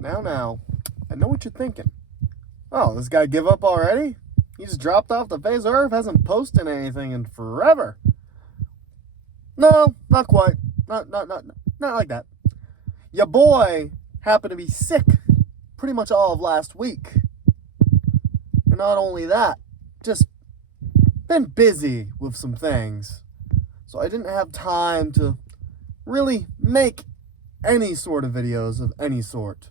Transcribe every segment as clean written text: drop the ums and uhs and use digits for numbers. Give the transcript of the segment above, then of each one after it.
Now, I know what you're thinking. Oh, this guy give up already? He just dropped off the face of Earth, hasn't posted anything in forever. No, not quite. Not like that. Your boy happened to be sick pretty much all of last week. And not only that, just been busy with some things. So I didn't have time to really make any sort of videos of any sort.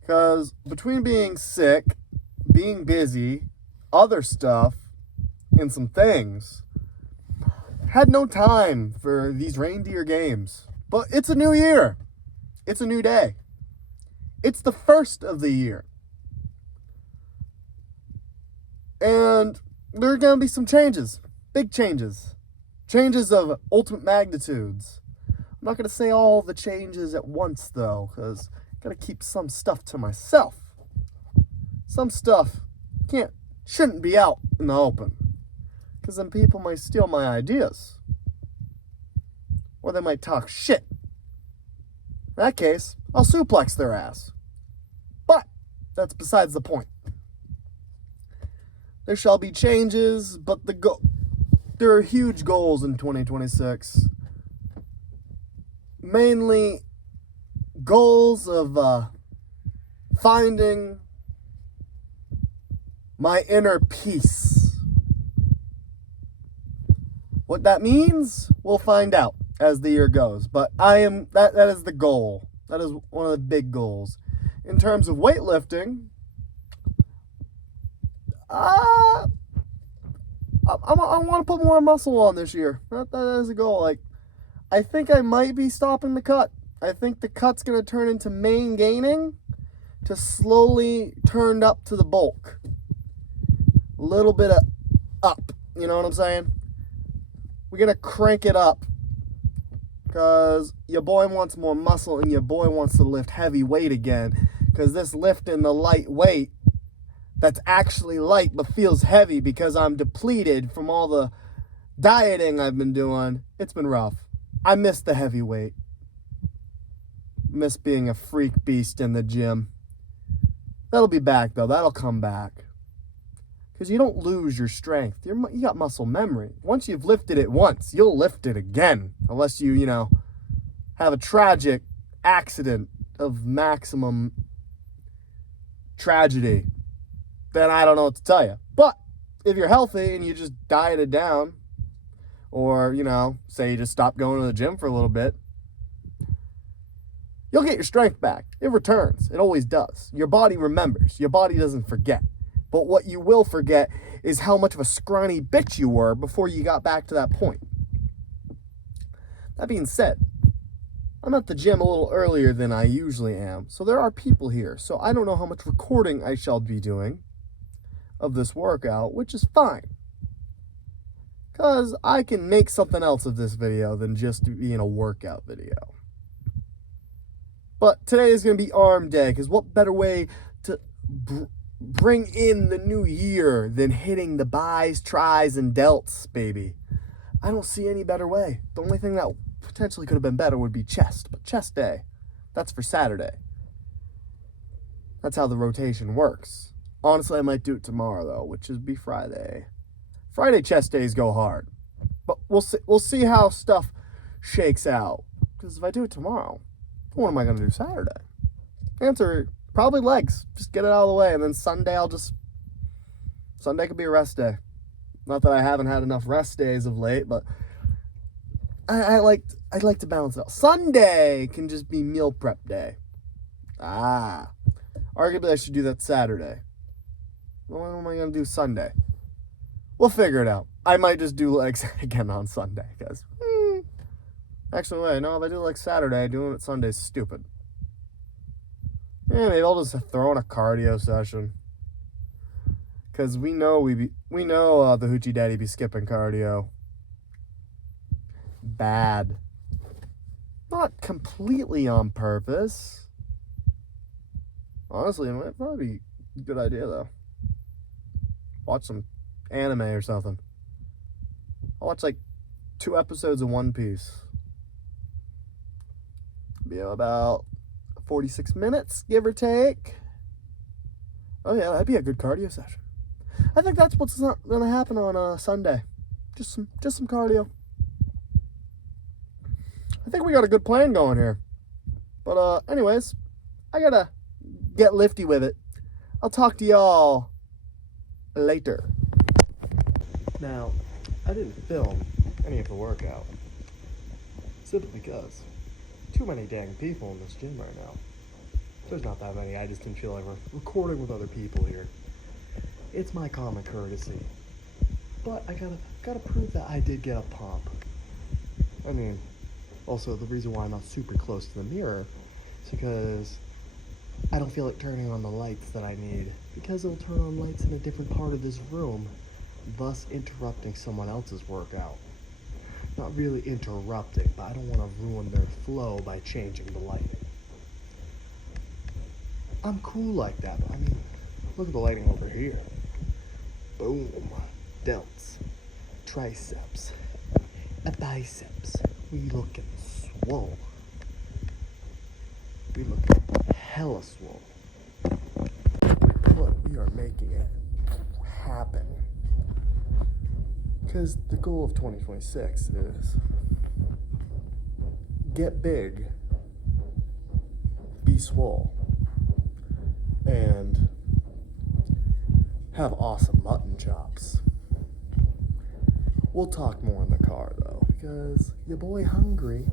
Because between being sick, being busy, other stuff, and some things, had no time for these reindeer games. But it's a new year. It's a new day. It's the first of the year. And there are going to be some changes. Big changes. Changes of ultimate magnitudes. I'm not going to say all the changes at once, though, because I got to keep some stuff to myself. Some stuff shouldn't be out in the open, because then people might steal my ideas. Or they might talk shit. In that case, I'll suplex their ass. But that's besides the point. There shall be changes, but there are huge goals in 2026. Mainly goals of finding my inner peace. What that means, we'll find out as the year goes. But that is the goal. That is one of the big goals. In terms of weightlifting, I want to put more muscle on this year. That is a goal. I think I might be stopping the cut. I think the cut's going to turn into main gaining to slowly turned up to the bulk. A little bit of up. You know what I'm saying? We're going to crank it up. Because your boy wants more muscle and your boy wants to lift heavy weight again. Because this lifting the light weight that's actually light but feels heavy because I'm depleted from all the dieting I've been doing. It's been rough. I miss the heavy weight. Miss being a freak beast in the gym. That'll be back though. That'll come back. Because you don't lose your strength. You got muscle memory. Once you've lifted it once, you'll lift it again. Unless you have a tragic accident of maximum tragedy. Then I don't know what to tell you. But if you're healthy and you just dieted down, or, say you just stop going to the gym for a little bit, you'll get your strength back. It returns. It always does. Your body remembers. Your body doesn't forget. But what you will forget is how much of a scrawny bitch you were before you got back to that point. That being said, I'm at the gym a little earlier than I usually am, so there are people here. So I don't know how much recording I shall be doing of this workout, which is fine. Because I can make something else of this video than just being a workout video. But today is going to be arm day, because what better way to bring in the new year than hitting the buys, tries, and delts, baby. I don't see any better way. The only thing that potentially could have been better would be chest, but chest day, that's for Saturday. That's how the rotation works. Honestly, I might do it tomorrow, though, which would be Friday. Friday chest days go hard. But we'll see how stuff shakes out. Because if I do it tomorrow, what am I going to do Saturday? Answer, probably legs. Just get it out of the way. And then Sunday Sunday could be a rest day. Not that I haven't had enough rest days of late, but I'd like to balance it out. Sunday can just be meal prep day. Arguably I should do that Saturday. What am I going to do Sunday? We'll figure it out. I might just do legs again on Sunday, because actually, wait, no, if I do like Saturday, doing it Sunday is stupid. Yeah, maybe I'll just throw in a cardio session. Because we know the Hoochie Daddy be skipping cardio. Bad. Not completely on purpose. Honestly, it might probably be a good idea, though. Watch some anime or something. I'll watch 2 episodes of One Piece. Be about 46 minutes, give or take. Oh yeah, that'd be a good cardio session. I think that's what's gonna happen on Sunday. Just some cardio. I think we got a good plan going here. But anyways, I gotta get lifty with it. I'll talk to y'all later. Now, I didn't film any of the workout simply because too many dang people in this gym right now. There's not that many. I just didn't feel like recording with other people here. It's my common courtesy. But I gotta prove that I did get a pump. I mean, also the reason why I'm not super close to the mirror is because I don't feel like turning on the lights that I need, because it'll turn on lights in a different part of this room, thus interrupting someone else's workout. Not really interrupting, but I don't want to ruin their flow by changing the lighting. I'm cool like that, but I mean, look at the lighting over here. Boom. Delts. Triceps. Biceps. We looking swole. We looking hella swole. But we are making it happen. Because the goal of 2026 is get big, be swole, and have awesome mutton chops. We'll talk more in the car though, because your boy hungry,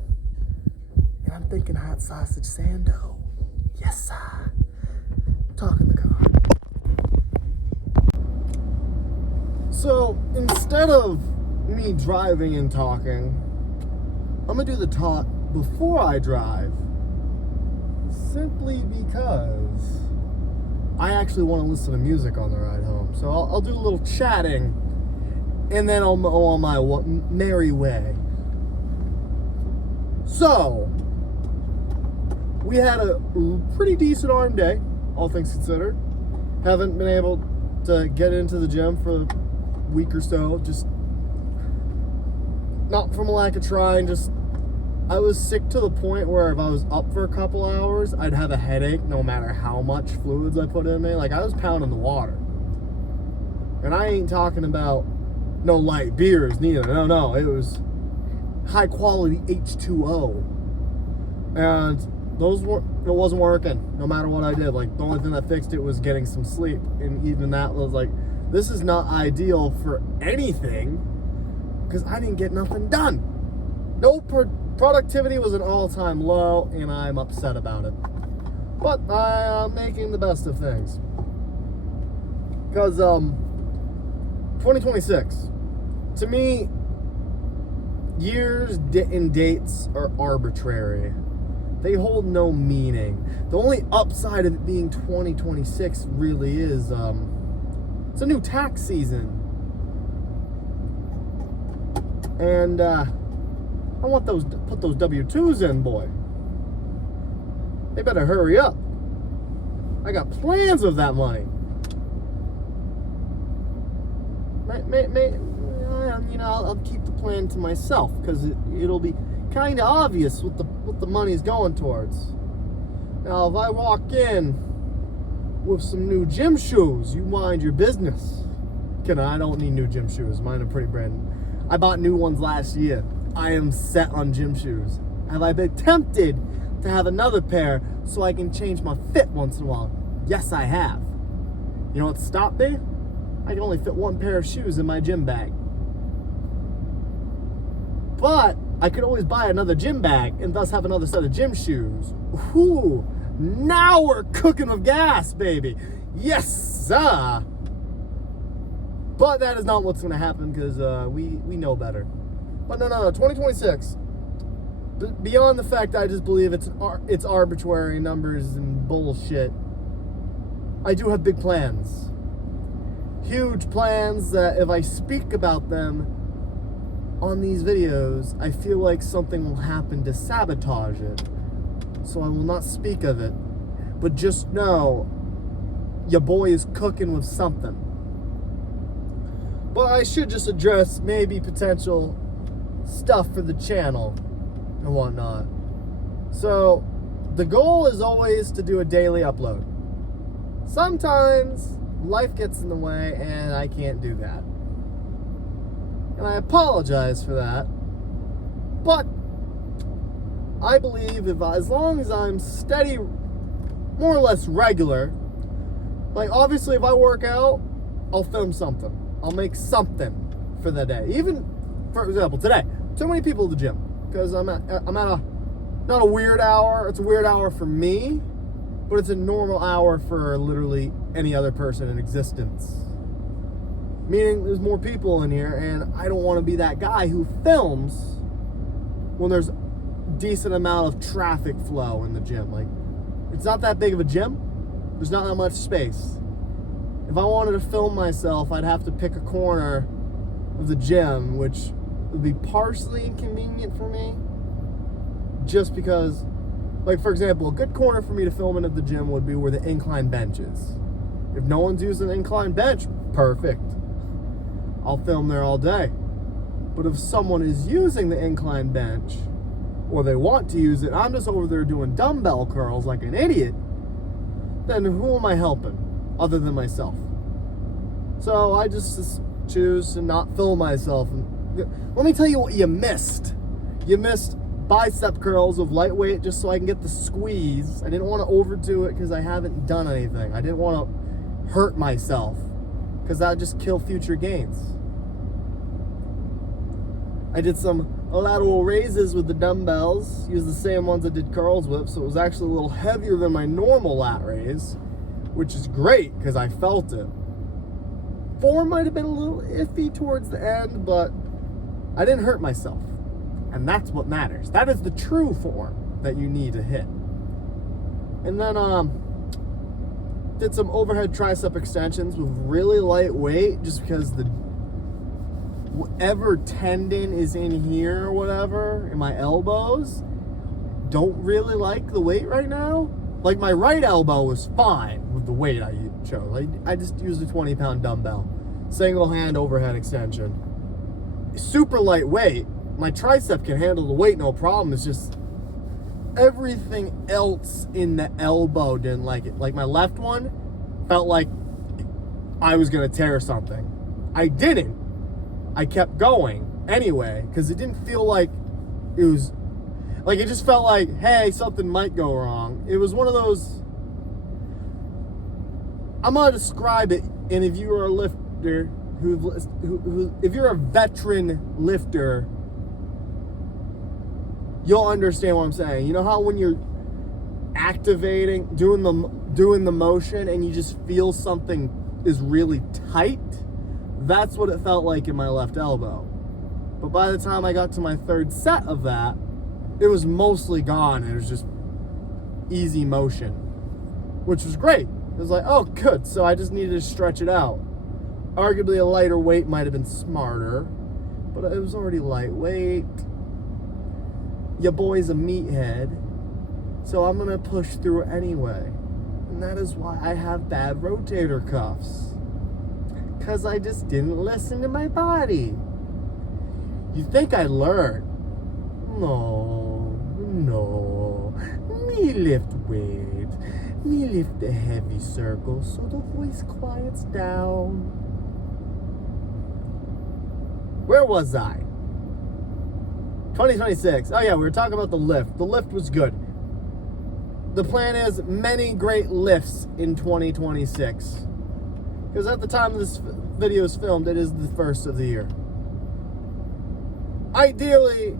and I'm thinking hot sausage sando. Yes, sir. Talk in the car. So instead of me driving and talking, I'm gonna do the talk before I drive, simply because I actually want to listen to music on the ride home. So I'll do a little chatting, and then I'll go on my merry way. So, we had a pretty decent arm day, all things considered. Haven't been able to get into the gym for a week or so, just not from a lack of trying, just I was sick to the point where if I was up for a couple hours, I'd have a headache no matter how much fluids I put in me. Like, I was pounding the water. And I ain't talking about no light beers neither. No. It was high quality H2O. And it wasn't working no matter what I did. Like, the only thing that fixed it was getting some sleep. And even that was like, this is not ideal for anything, because I didn't get nothing done. No productivity was an all-time low, and I'm upset about it. But I'm making the best of things. Because 2026, to me, years and dates are arbitrary. They hold no meaning. The only upside of it being 2026 really is it's a new tax season. And I want put those W-2s in, boy. They better hurry up. I got plans of that money. I'll keep the plan to myself, because it'll be kind of obvious what the money's going towards. Now, if I walk in with some new gym shoes, you mind your business. I don't need new gym shoes. Mine are pretty brand new. I bought new ones last year. I am set on gym shoes. Have I been tempted to have another pair so I can change my fit once in a while? Yes, I have. You know what stopped me? I can only fit one pair of shoes in my gym bag. But I could always buy another gym bag and thus have another set of gym shoes. Ooh, now we're cooking with gas, baby. Yes, sir. But that is not what's going to happen, because we know better. But no, 2026. Beyond the fact that I just believe it's arbitrary numbers and bullshit, I do have big plans. Huge plans that if I speak about them on these videos, I feel like something will happen to sabotage it. So I will not speak of it. But just know, your boy is cooking with something. But I should just address maybe potential stuff for the channel and whatnot. So the goal is always to do a daily upload. Sometimes life gets in the way and I can't do that. And I apologize for that. But I believe as long as I'm steady, more or less regular, like obviously if I work out, I'll film something. I'll make something for the day. Even, for example, today, too many people at the gym because I'm at a, not a weird hour. It's a weird hour for me, but it's a normal hour for literally any other person in existence. Meaning there's more people in here, and I don't want to be that guy who films when there's decent amount of traffic flow in the gym. Like, it's not that big of a gym. There's not that much space. If I wanted to film myself, I'd have to pick a corner of the gym, which would be partially inconvenient for me. Just because, like, for example, a good corner for me to film in at the gym would be where the incline bench is. If no one's using the incline bench, perfect. I'll film there all day. But if someone is using the incline bench, or they want to use it, I'm just over there doing dumbbell curls like an idiot, then who am I helping other than myself? So I just choose to not film myself. Let me tell you what you missed. You missed bicep curls of lightweight just so I can get the squeeze. I didn't want to overdo it because I haven't done anything. I didn't want to hurt myself because that would just kill future gains. I did some lateral raises with the dumbbells, used the same ones I did curls with, so it was actually a little heavier than my normal lat raise, which is great because I felt it. Form might have been a little iffy towards the end, but I didn't hurt myself. And that's what matters. That is the true form that you need to hit. And then did some overhead tricep extensions with really light weight, just because the whatever tendon is in here or whatever in my elbows don't really like the weight right now. Like my right elbow was fine with the weight I chose. I just used a 20-pound dumbbell, single hand overhead extension, super lightweight. My tricep can handle the weight no problem. It's just everything else in the elbow didn't like it. Like my left one felt like I was gonna tear something. I didn't. I kept going anyway because it didn't feel like it was, like it just felt like, hey, something might go wrong. It was one of those, I'm gonna describe it, and if you are a lifter if you're a veteran lifter, you'll understand what I'm saying. You know how when you're activating, doing the motion, and you just feel something is really tight? That's what it felt like in my left elbow. But by the time I got to my third set of that, it was mostly gone. It was just easy motion, which was great. It was like, oh, good. So I just needed to stretch it out. Arguably a lighter weight might have been smarter, but it was already lightweight. Your boy's a meathead, so I'm gonna push through anyway. And that is why I have bad rotator cuffs. Because I just didn't listen to my body. You think I learned? No. Me lift weight. Me lift a heavy circle so the voice quiets down. Where was I? 2026. Oh yeah, we were talking about the lift. The lift was good. The plan is many great lifts in 2026. Because at the time this video is filmed, it is the first of the year. Ideally,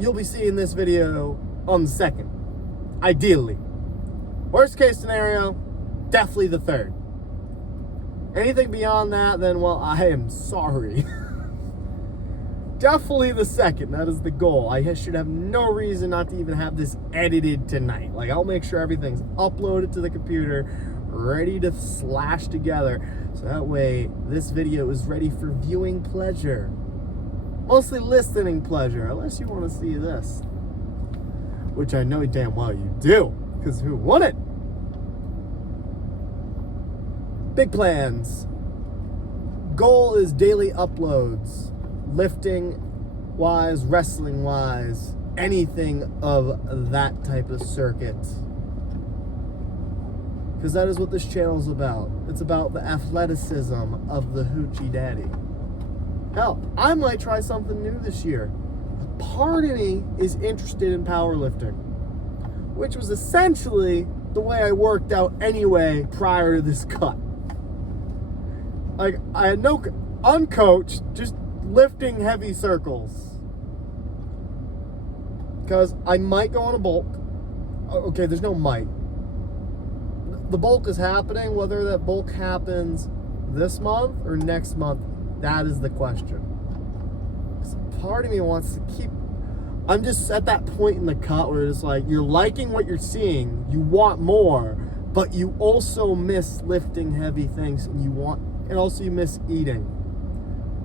you'll be seeing this video on the 2nd. Ideally. Worst case scenario, definitely the 3rd. Anything beyond that, then, well, I am sorry. Definitely the 2nd. That is the goal. I should have no reason not to even have this edited tonight. Like, I'll make sure everything's uploaded to the computer, ready to slash together, so that way this video is ready for viewing pleasure. Mostly listening pleasure, unless you want to see this, which I know damn well you do, because who wouldn't? Big plans. Goal is daily uploads, lifting wise, wrestling wise, anything of that type of circuit. Because that is what this channel is about. It's about the athleticism of the hoochie daddy. Hell, I might try something new this year. A part of me is interested in powerlifting, which was essentially the way I worked out anyway prior to this cut. Like, I had no uncoached, just lifting heavy circles. Because I might go on a bulk. Okay, there's no might. The bulk is happening. Whether that bulk happens this month or next month, that is the question. Part of me wants to keep... I'm just at that point in the cut where it's like, you're liking what you're seeing, you want more, but you also miss lifting heavy things, and also you miss eating.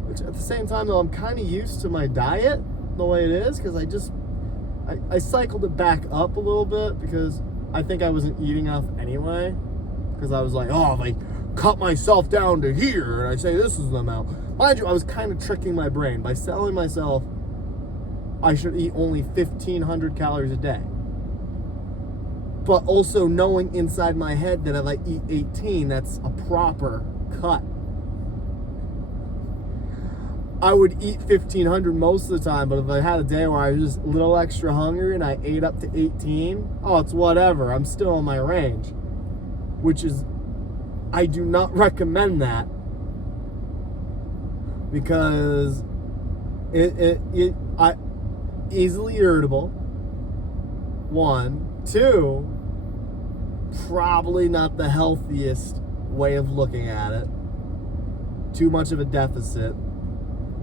Which at the same time, though, I'm kind of used to my diet the way it is, because I cycled it back up a little bit because I think I wasn't eating enough anyway. Because I was like, oh, if I cut myself down to here and I say this is the amount. Mind you, I was kind of tricking my brain by telling myself I should eat only 1,500 calories a day. But also knowing inside my head that if I eat 18, that's a proper cut. I would eat 1,500 most of the time, but if I had a day where I was just a little extra hungry and I ate up to 18, oh, it's whatever. I'm still in my range. Which is, I do not recommend that. Because I easily irritable. 1, 2, probably not the healthiest way of looking at it. Too much of a deficit.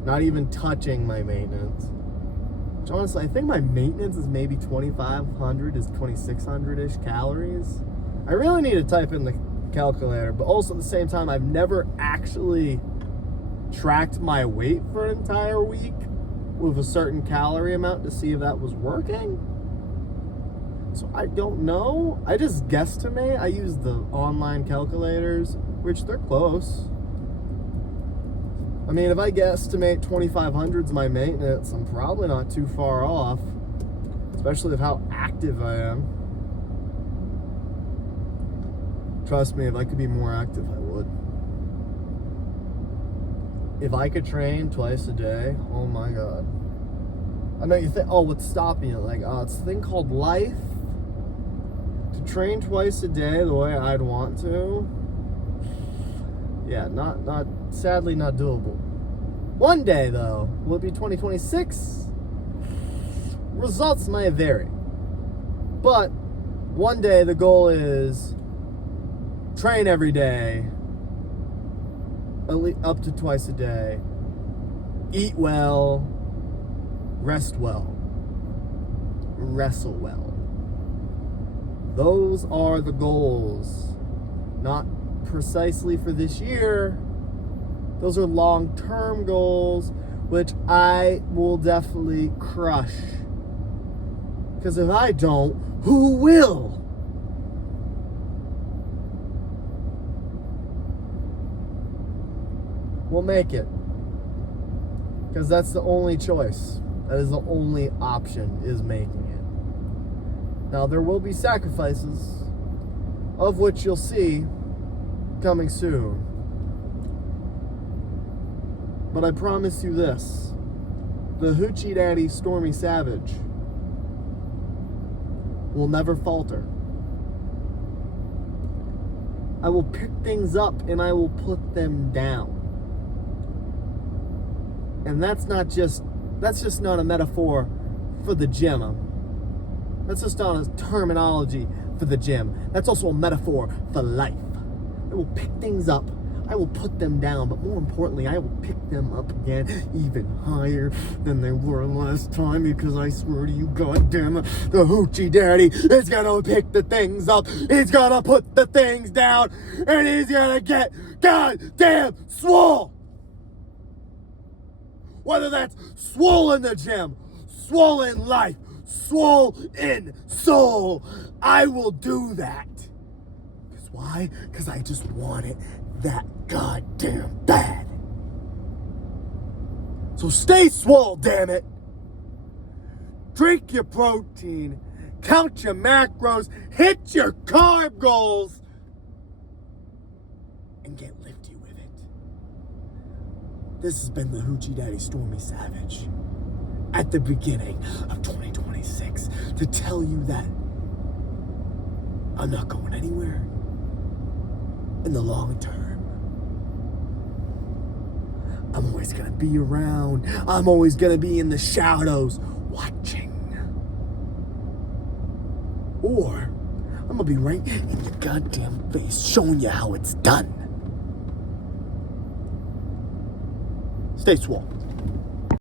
Not even touching my maintenance. Which honestly, I think my maintenance is maybe 2,500 to 2,600-ish calories. I really need to type in the calculator, but also at the same time, I've never actually tracked my weight for an entire week with a certain calorie amount to see if that was working. So I don't know. I just guesstimate. I use the online calculators, which they're close. I mean, if I guesstimate 2,500 is my maintenance, I'm probably not too far off, especially with how active I am. Trust me, if I could be more active, I would. If I could train twice a day, oh my God. I know you think, oh, what's stopping you? Like, it's a thing called life. To train twice a day the way I'd want to, yeah, sadly not doable. One day, though, will it be 2026? Results may vary. But one day the goal is train every day, at least up to twice a day, eat well, rest well, wrestle well. Those are the goals. Not precisely for this year. Those are long-term goals, which I will definitely crush. Because if I don't, who will? We'll make it. Because that's the only choice. That is the only option, is making it. Now, there will be sacrifices, of which you'll see coming soon. But I promise you this. The Hoochie Daddy Stormy Savage will never falter. I will pick things up and I will put them down. And that's just not a metaphor for the gym. That's just not a terminology for the gym. That's also a metaphor for life. I will pick things up, I will put them down, but more importantly, I will pick them up again even higher than they were last time, because I swear to you, goddamn it, the Hoochie Daddy is gonna pick the things up, he's gonna put the things down, and he's gonna get goddamn swole! Whether that's swole in the gym, swole in life, swole in soul, I will do that. Because why? Because I just want it that goddamn bad. So stay swole, damn it. drink your protein, count your macros, hit your carb goals, and get lifty with it. This has been the Hoochie Daddy Stormy Savage at the beginning of 2026 to tell you that I'm not going anywhere in the long term. I'm always going to be around. I'm always going to be in the shadows watching. Or I'm going to be right in your goddamn face showing you how it's done. Stay swole.